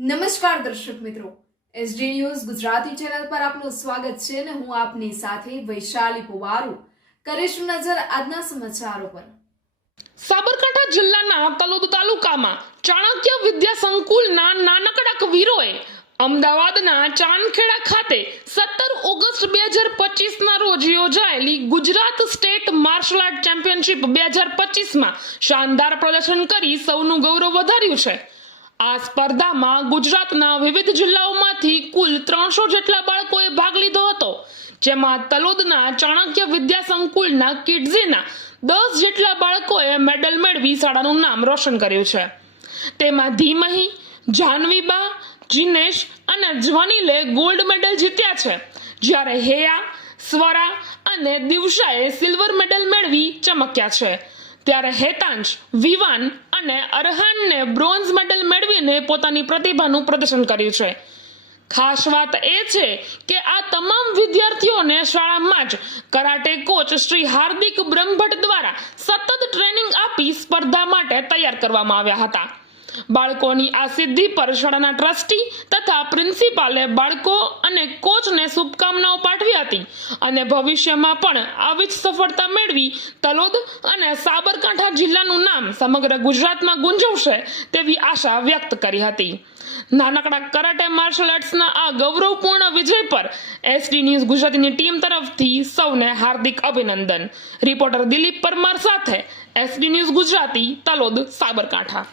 નમસ્કાર દર્શક મિત્રો, એસડી ન્યૂઝ ગુજરાતી ચેનલ પર આપનું સ્વાગત છે અને હું આપની સાથે વૈશાલી પુવારુ કરીશું નજર આજના સમાચારો પર। સાબરકાંઠા જિલ્લાના તલોદ તાલુકામાં ચાણક્ય વિદ્યા સંકુલના નાનકડા કવીરોએ અમદાવાદના ચાંદખેડા ખાતે 17 ઓગસ્ટ 2025ના રોજ યોજાયેલી Gujarat state martial art championship 2025માં શાનદાર પ્રદર્શન કરી સૌનું ગૌરવ વધાર્યું છે। આ સ્પર્ધામાં ગુજરાતના વિવિધ જિલ્લાઓમાંથી કુલ 300 જેટલા બાળકોએ ભાગ લીધો હતો, જેમાં તલોદના ચાણક્ય વિદ્યા સંકુલના કિડઝીના 10 જેટલા બાળકોએ મેડલ મેળવી શાળાનું નામ રોશન કર્યું છે। તેમાં ધીમહી, જાનવીબા, જીનેશ અને જ્વનીલે ગોલ્ડ મેડલ જીત્યા છે, જ્યારે હેયા, સ્વરા અને દિવશાએ સિલ્વર મેડલ મેળવી ચમક્યા છે, ત્યારે હેતાંશ, વિવાન અને અરહાનને બ્રોન્ઝ મેડલ મેળવીને પોતાની પ્રતિભાનું પ્રદર્શન કર્યું છે। ખાસ વાત એ છે કે આ તમામ વિદ્યાર્થીઓને શાળામાં જ કરાટે કોચ શ્રી હાર્દિક બ્રહ્મભટ્ટ દ્વારા સતત ટ્રેનિંગ આપી સ્પર્ધા માટે તૈયાર કરવામાં આવ્યા હતા। બાળકોની આ સિદ્ધિ પર શાળાના ટ્રસ્ટી તથા પ્રિન્સિપાલે બાળકો અને કોચને શુભકામનાઓ પાઠવી હતી અને ભવિષ્યમાં પણ આવી જ સફળતા મેળવી તલોદ અને સાબરકાંઠા જિલ્લાનું નામ સમગ્ર ગુજરાતમાં ગુંજવશે તેવી આશા વ્યક્ત કરી હતી। નાનકડા કરાટે માર્શલ આર્ટ્સના આ ગૌરવપૂર્ણ વિજય પર એસડી ન્યૂઝ ગુજરાતીની ટીમ તરફથી સૌને હાર્દિક અભિનંદન। રિપોર્ટર દિલીપ પરમાર સાથે એસડી ન્યૂઝ ગુજરાતી, તલોદ, સાબરકાંઠા।